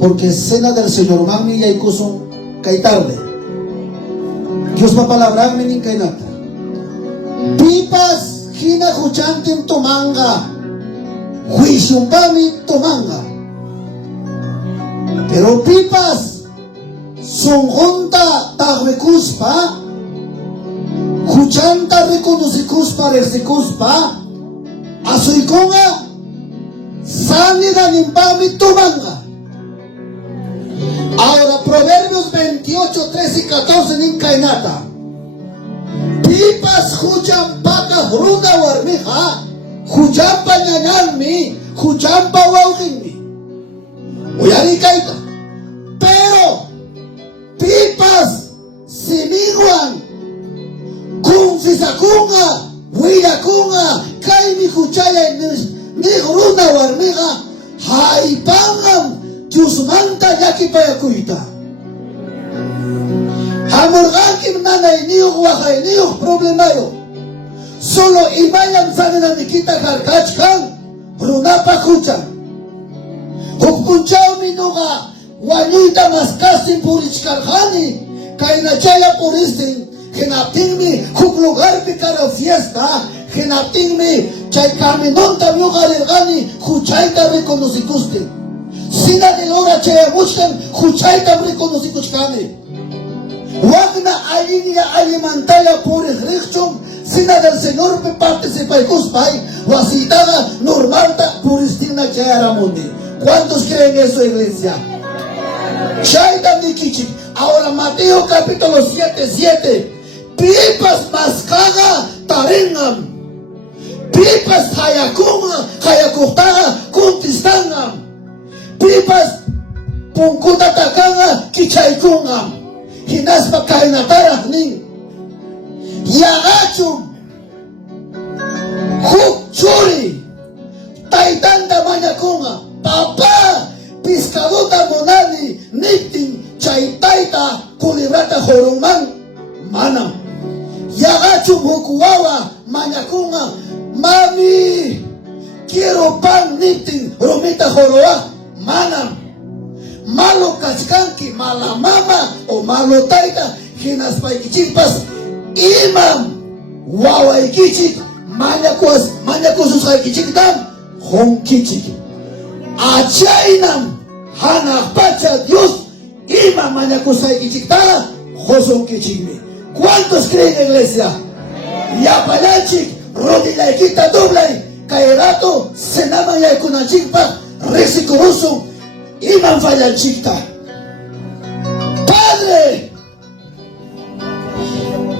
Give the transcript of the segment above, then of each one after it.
Porque cena del Señor, mami y kusong kay tarde. Dios pa palabra mening kay nata. Pipas hinakuchantin tumanga. Juicio mami tumanga. Pero pipas sungunta tahwekuspa. Kuchanta reconocikuspa resikuspa. Asuikunga sanida nimpami tumanga. Ahora Proverbios 28, 13 y 14 nin kainata. Pipas hujan paka hurunga warmija, hujan pa ñañalmi, hujan pa wauhinmi. Uyari kaita. Pero pipas siniguan kung sisakunga, wiyakunga, kaimi huchaya ni hurunga warmija, haipangam Yusmanta yaki payakuita. Hamurgankim nanay niyong wakay niyong problemayo. Solo imayam sana na nikita karkachkan, runapa kuchan. Hukunchaw minuga, wanyuita maskasin purichkarhani, kay na chaya puristin, hinapting mi huklugar pikara fiesta, hinapting mi chay kaminon tamyo karirgani, huchayta rekonosikustin. Sina de lora chaya muchkan, huchayta rekonosikuchkani. Wagna alinia alimantaya puri hrichum, sina del Señor pe participa y cuspay, wasitaga normalta puristina chaya mundi. ¿Cuántos creen eso, iglesia? Chayta nikichik. Ahora Mateo capítulo 7:7. Pipas maskaga taringam. Pipas hayakunga, hayakutaga kuntistangam. Pipas pungkuta takanga kichaykungam. Hinaspa kainatarak ning. Yagachum. Huk churi. Taitanda manyakunga. Papa. Piskadota monali. Nipting chaytaita kulibrata horungman. Manam. Yagachum hukuwawa manyakunga. Mami. Quiero pan nipting rumita horoa. Manam. Malo kachkanki, mala mama o malo taita, hinaspaikichikpas imam wawaikichik, manyakususaikichiktam, honkichik. Achainam, hanakpacha Dios, imam manyakusaikichiktala, hosonkichikmi. ¿Cuántos creen, iglesia? Yapalachik, rodilaikita doblay, kairato, senama yaikunachikpa, rexikurusum, Iman fallanchikta. Padre,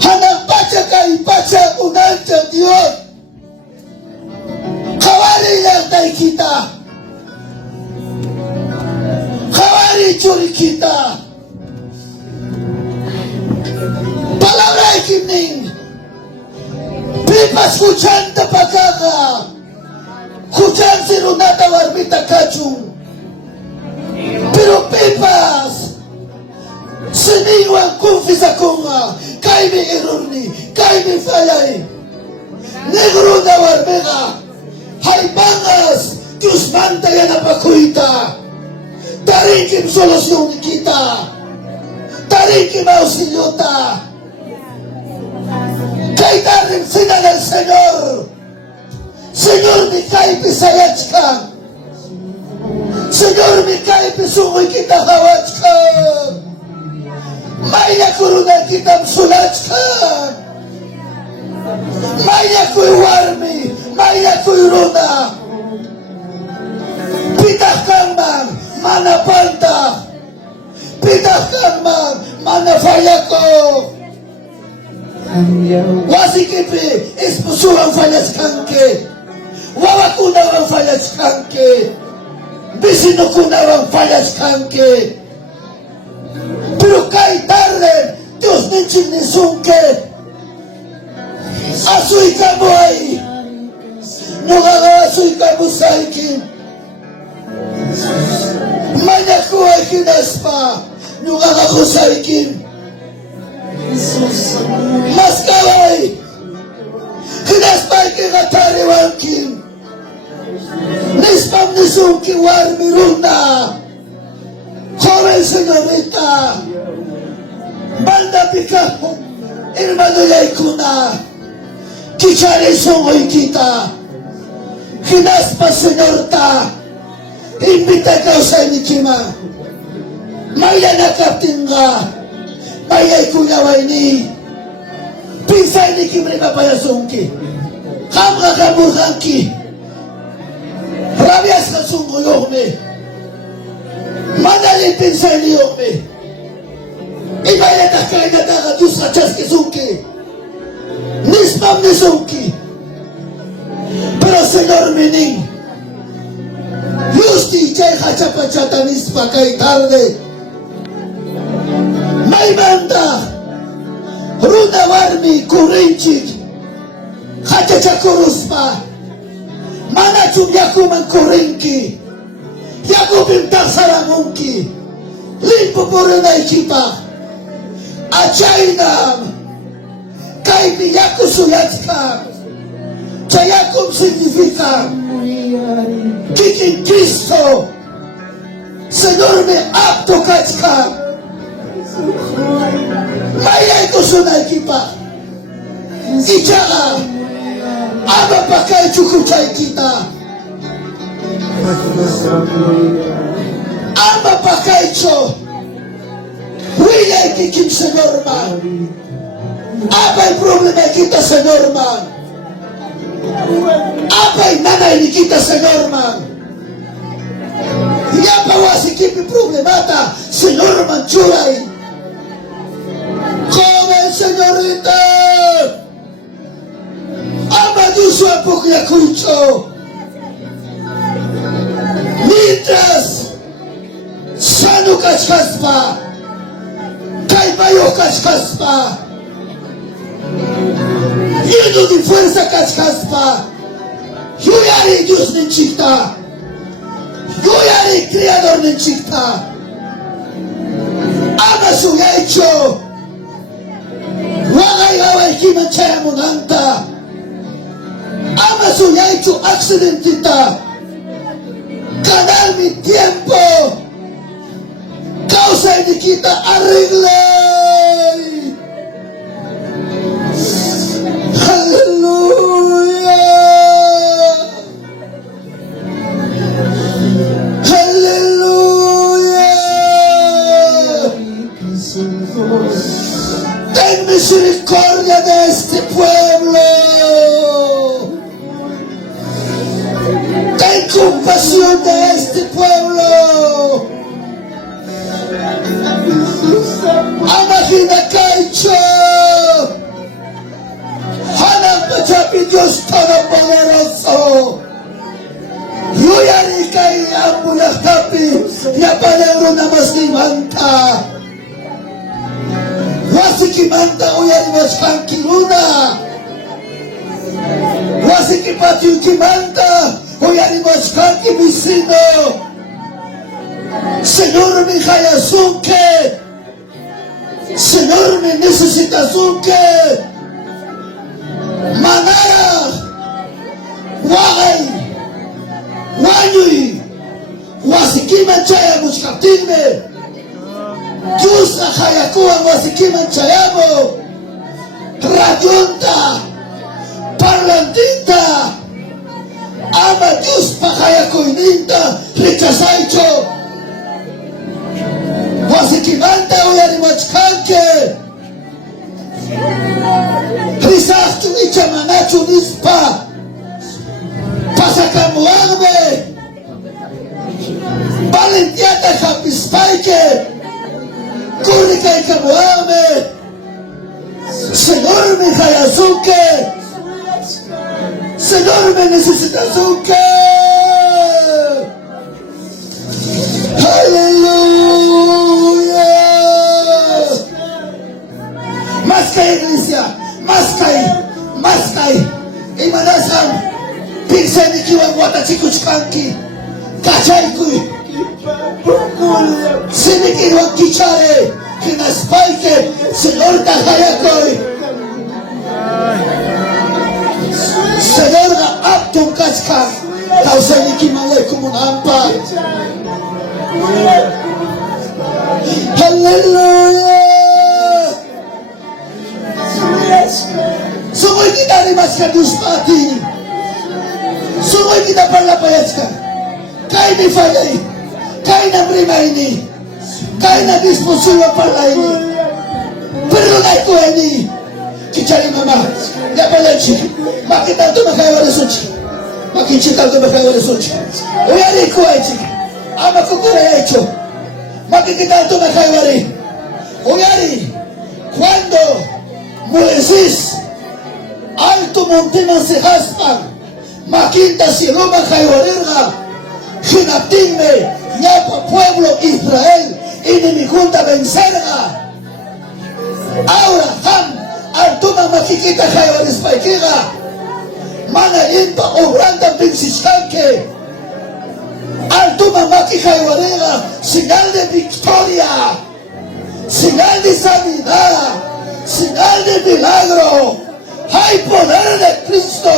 hanapacha kaipacha unancha Dios. Kawari yantaikita. Kawari churikita. Palabra ikimning. Pipas kuchanta pakaga. Kuchan sirunata warmita kachung. Pero pipas siniwan kufisa kunga kaimi irurni kaimi fayay negrunda warmega haibangas Diyos manta yan apakuita tarikim solusyon kita tarikim auxiliota kay darin sina del Señor mi kay pisayachkan Señor, mi kay pisungoy kita hawachkan. Maya kurunan kitang sulachkan. Maya ko'y warmi, maya ko'y runa. Pitah kang man, manapanta. Pitah kang man, manafayako. Wasikipi, ispusurang falyaskanke. Wawakunang falyaskanke. Bisino kunawang falyaskanke. Pero kay tarde, Dios ninching nisungke. Asoy ka mo ay. Nungangaasoy ka mo sa ikin. Manya ko ay kinaspa. Nungangako sa ikin. Mas kaway. Kinaspa ikin at tariwangkin. Nispam nisungki warmi runa. ka, hermano yay kuna, kichare songoy kita, kinaspa Senyor ta, imbita ka sa inikima, maya na kaptin ka, mayay kunyaway ni, pinsay ni kimre mapayasongki, kamra kamurangki, rabias ka sunguyok me, madali pinsay niyok me, ibaya na kain na takadus na chas kisungki, nispam nisungki, pero Senyor mining, Yusti chay hachapachata nispa kay tarde, may manda, runa warmi kurinchik, hachachakuruspa, mana chumyakuman kurinki, yakubim taksaramunki, limpo puro na ikipa, achaynam, kay miyaku suyatkam, chayakum significa, kikin Kristo, Senyor me apto kachkam, mayay ko sunay kipa, ichaka, ama pakay chukuchay kita, ama pakay cho, wilay kikin Senyor man, apay problema kita Senyor man, apay nanay ni kita Senyor man, yapawasi kipi problemata Senyor man chulay, come Señorita, amaduso a Pukyakucho, mientras sano kachkaspa, kaimayo kachkaspa, lleno de fuerza kachkaspa, yo yari Dios ninchikta, yo yari Creador ninchikta, ama su hecho, wagay away kimanchaya munanta, ama su hecho accidentita, ganar mi tiempo, causa y nikita arreglay. Hallelujah. Hallelujah. Ten misericordia de este pueblo. Ten compasión de este pueblo. Amagina Kaicho. Hanam Pachapi Dios Todopoderoso. Yuyari kay Ambulakapi. Yapalero namas ni Manta. Wasikimanta uyari maskanki luna. Wasikipati ukimanta uyari maskanki bisino. Señor mi hayasunke, Señor mi necesitasunke, manara, wagay, wanyuy, wasikiman chaya mushkaptinme, Diyos na hayakuan wasikiman chayamo, radyonta, parlantinta, ama Diyos pa hayakuininta, rechazaycho, wasikimanta uyari machkanke, risachtu icha manachu nispa, pasakamuagme, valentiata hapispaike, kurika ikamuagme, Señor me hayazuke, Señor me necesitazuke. Aleluya. Más que iglesia, más que imanasam, piensa en que van guata chikuchkanki, kachaykui, se me quiero kichare, que nas paike, Señor tahayakoi, Señor da aptum kachka, causa ni kimale como nampa. Hallelujah. sa Diyos pati. Sungoy kita parlapayat ka. Kaya ni Falay. Kaya na brimay ni. Kaya na disposiwa parlay ni. Perdonay ko ni. Kichari mama. Gapalanchi. Makita ito makaiwala suci. Makichita ito makaiwala suci. Uyari ko ay chik. Ama kukura ya ito. Makikita ito makaiwala. Uyari. Cuando Moisés alto monte mansehaspan makinta siloma kaiwarerga hinatinme nyapa pueblo Israel inimijunta vencerga ahora ham altuma makikita kaiwares paikiga mana yinpa obranda pinsiskanke altuma maki kaiwarega señal de victoria, señal de sanidad, señal de milagro. Hay poder de Cristo.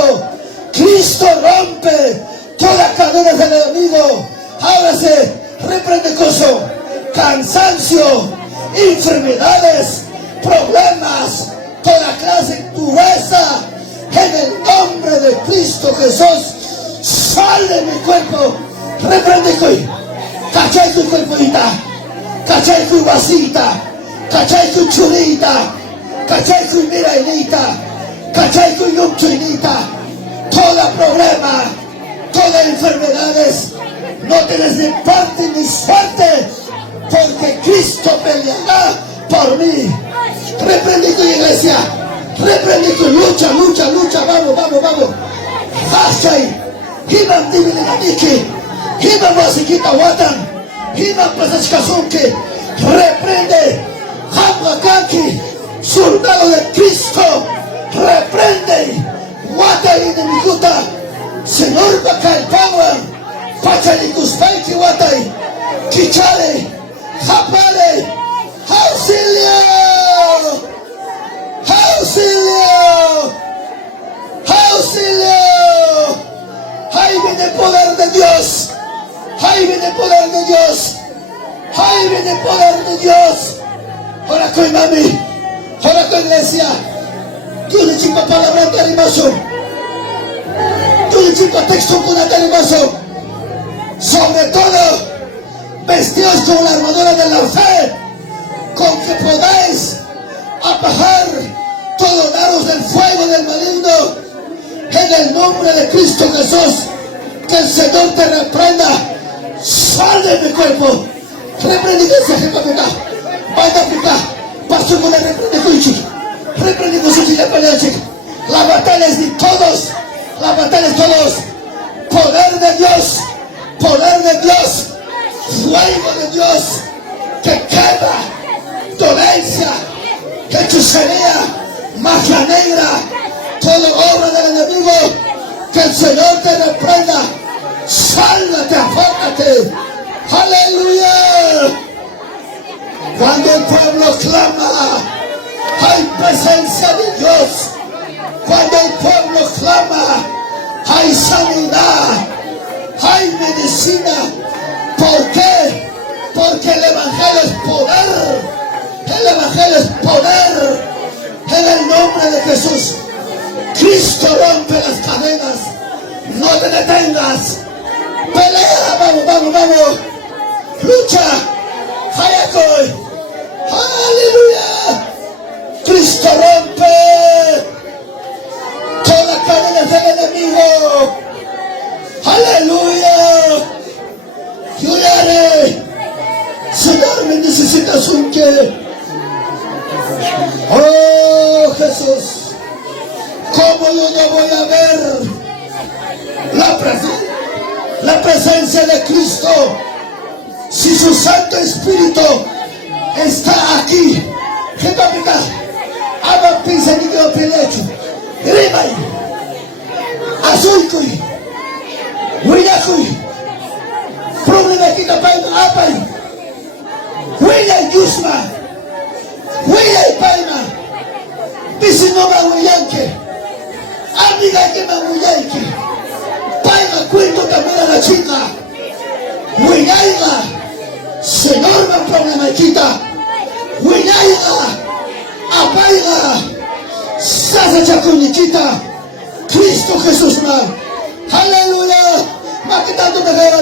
Cristo rompe toda cadena del enemigo. Ahora se reprende coso, cansancio, enfermedades, problemas, toda clase de dureza. En el nombre de Cristo Jesús, sal de mi cuerpo. Reprende coi. Cachai tu cuerpoita. Cachai tu vasita. Cachai tu churita. Cachai tu mirainita. Cachai tu yumchuinita. Toda problema, todas enfermedades, no tienes ni parte ni suerte, porque Cristo peleará por mí. Reprende tu iglesia, reprende tu lucha, lucha, lucha, vamos, vamos, vamos. Hashay, himan divinidadiki, himan wasikita watan, himan pasachkasunki, reprende, hamwakanki, soldado de Cristo, reprende. Wata inimiguta, Señor bakal pawan, pachalikus paiki watai, kichale, hapale, auxilio, auxilio, auxilio. Ahí viene el poder de Dios, ahí viene el poder de Dios, ahí viene el poder de Dios. Ahora con mami, ahora con iglesia. Tú le chipa palabra de animación. Tú le chipa texto con la animación. Sobre todo, vestidos con la armadura de la fe, con que podáis apagar todos los dardos del fuego del maligno. En el nombre de Cristo Jesús, que el Señor te reprenda. Sal de mi cuerpo. Reprende ese jefe acá. Vaya acá. Pastor con la reprende cuichi. Reprendimos la pelea, chica. La batalla es de todos. La batalla es de todos. Poder de Dios. Poder de Dios. Fuego de Dios. Que quema dolencia. Que hechicería. Magia negra. Toda obra del enemigo. Que el Señor te reprenda. Sálvate, apártate. Aleluya. Cuando el pueblo clama, hay presencia de Dios. Cuando el pueblo clama, hay sanidad, hay medicina. ¿Por qué? Porque el Evangelio es poder. El Evangelio es poder. En el nombre de Jesús, Cristo rompe las cadenas. No te detengas. Pelea, vamos, vamos, vamos. Lucha. Hayakoy. Aleluya. Cristo rompe toda cadena del enemigo. Aleluya. Lloraré. Señor, me necesitas un que. Oh Jesús, ¿cómo yo no voy a ver la presencia de Cristo si su Santo Espíritu está aquí? ¿Qué papita? Ama pisa ni que pelecho. Rimay. Azulkuy. Huilakuy. Problema kita pain apay. Huilay Yusma. Huilay paima. Pisino mahuyanke. Amiga que mahuyayke. Paima cuento también a la chica. Huilayga. Señor me problema quita. Huilayga. Apaiga, sasa cha kunikita, Cristo Jesús, man. Aleluya. Makitando na kaya.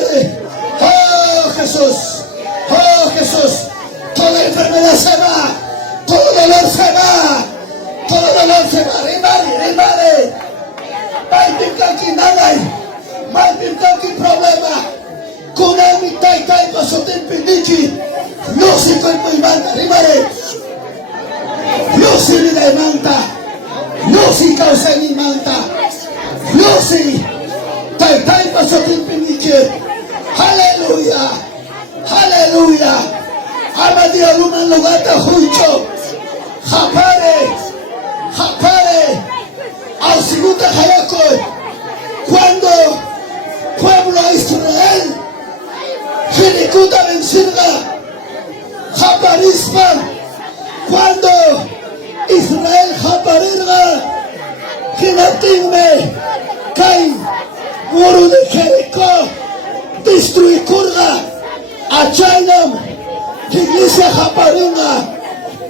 Oh Jesús. Oh Jesús. Toda enfermedad se va. Todo dolor se va. Todo dolor se va. Rimare. May pimkaki nanay. May pimkaki problema. Kunami tay pasotin piniki. Lucy ko yung manta. Rimare. Lucy minay manta. Lucy ikaw sa inyong manta. Lucy. Tay pasotin piniki. Hallelujah. Hallelujah. Amadia luman lugata hucho. Japare. Al segundo Jacob, cuando pueblo de Israel ejecuta vencirga, Japarispa, cuando Israel Japarirga, Ginatingme, Kai, Muro de Jericó, destruir Kurga, Achainam, Iglesia Japaringa,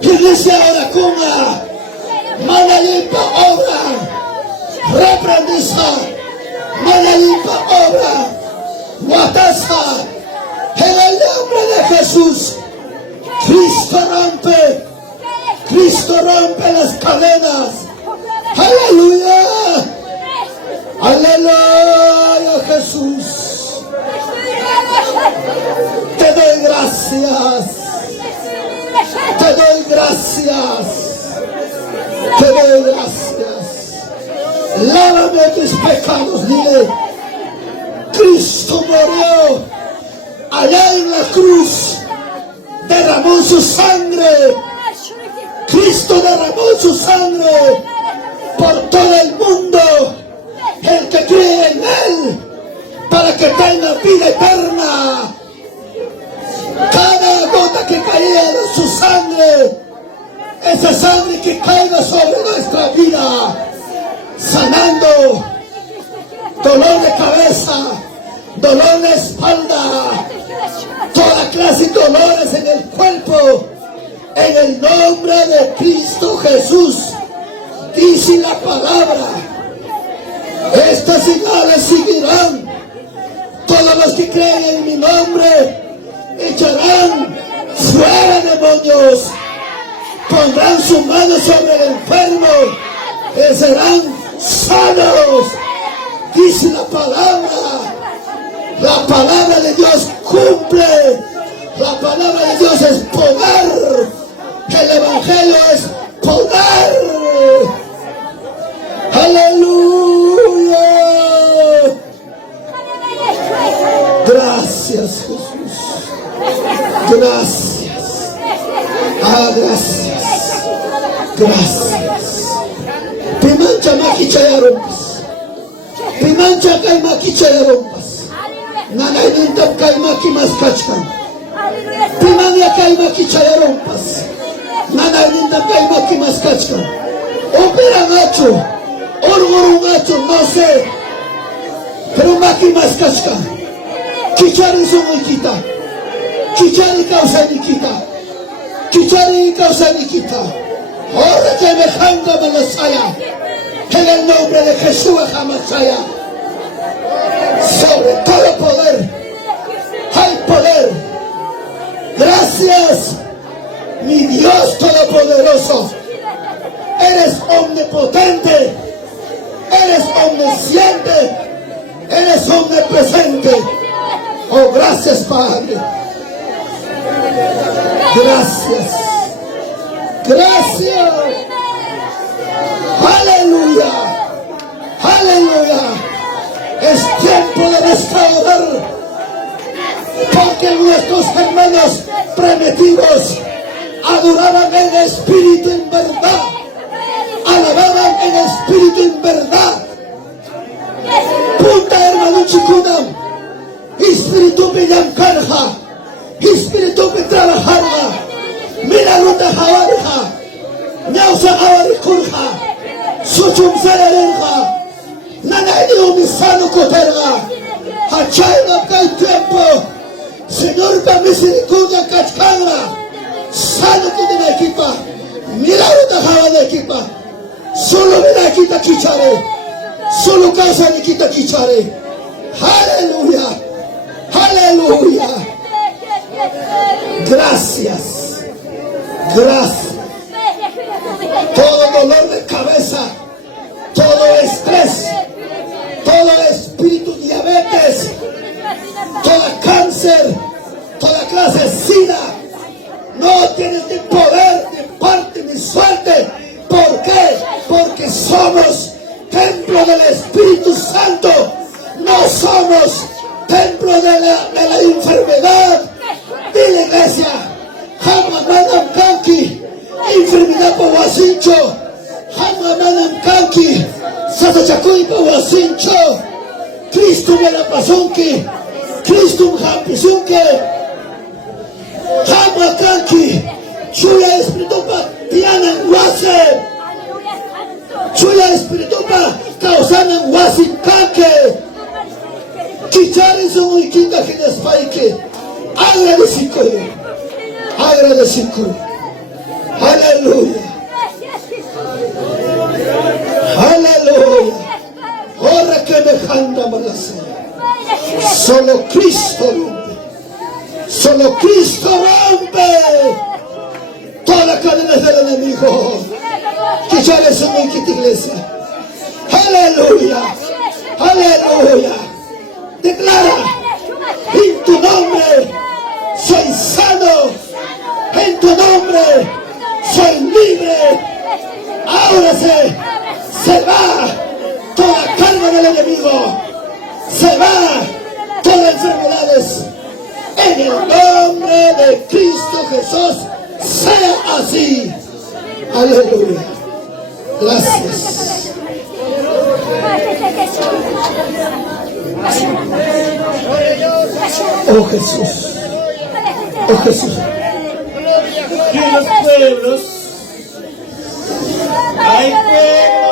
Iglesia Oracunga, Manalimpa obra, reprendista, Manalimpa obra, Guatasca, en el nombre de Jesús, Cristo rompe las cadenas, aleluya, aleluya Jesús, te doy gracias, te doy gracias. Te doy gracias. Lávame tus pecados, dile. Cristo murió allá en la cruz. Derramó su sangre. Cristo derramó su sangre por todo el mundo. El que cree en Él, para que tenga vida eterna. Cada gota que caía de su sangre, esa sangre que caiga sobre nuestra vida, sanando dolor de cabeza, dolor de espalda, toda clase de dolores en el cuerpo, en el nombre de Cristo Jesús. Dice la palabra, estas señales seguirán, todos los que creen en mi nombre echarán fuera demonios. Pondrán su mano sobre el enfermo y serán sanos. Dice la palabra de Dios cumple. La palabra de Dios es poder. El evangelio es poder. Aleluya. Gracias Jesús. Gracias. Gracias. Gracias. Pimancha makichaya rompas. Pimancha kay makichaya rompas. Nanay nindam kay makimas kachkan. Pimanya kay makichaya rompas. Nanay nindam kay makimas kachkan. Opera gacho. Orgoro gacho, no sé. Pero makimas kachkan. Chichari sumikita. Chichari causa nikita. Chichari causa nikita. Ahora que me janga Malasaya, en el nombre de Jesús Jamasaya, sobre todo poder, hay poder. Gracias, mi Dios Todopoderoso. Eres omnipotente, eres omnisciente, eres omnipresente. Oh, gracias, Padre. Gracias. Gracias. Aleluya. Aleluya. Es tiempo de restaurar. Porque nuestros hermanos prometidos adoraban en espíritu en verdad. Alababan en espíritu en verdad. Punta hermano chikudam. Espíritu pillam karja. Espíritu que trabajarga. Milaruta hawarja, nyausa hawarikurja, suchum sararenja, nanayni umisano koterga, hachayna kay tiempo, Señor pa misericordia kachkangra, sano ko din equipa, milaruta hawa de equipa, solo me la quita chichare, Solo causa ni quita quichare. Aleluya. Aleluya. Gracias. Gracias. Todo dolor de cabeza, todo estrés, todo espíritu diabetes, todo cáncer, toda clase de sida, no tienes ni poder, ni parte, ni suerte. ¿Por qué? Porque somos templo del Espíritu Santo. No somos templo de la enfermedad. Dile, iglesia, Hamamanam Kanki, enfermedad por Wasincho, Hamamanam Kanki, Satachakui por Wasincho, Cristo me la pasonki, Cristo Hampisunke, Hama Kanki, Chuya Espíritu Tiana Wase, Chuya Espíritu Causana Wasin Kanke, Kichari son y quita que despaike. Agradecido. Agradecido. Aleluya. Aleluya. Ahora que me janda malase. Solo Cristo rompe. Solo Cristo rompe todas las cadenas del enemigo. Kichari son y quita iglesia. Aleluya. Aleluya. Declara, en tu nombre soy sano, en tu nombre soy libre. Ahora se va toda carga del enemigo, se va todas enfermedades. En el nombre de Cristo Jesús, sea así. Aleluya. Gracias. Oh Jesús, oh Jesús. Y los pueblos, hay pueblos.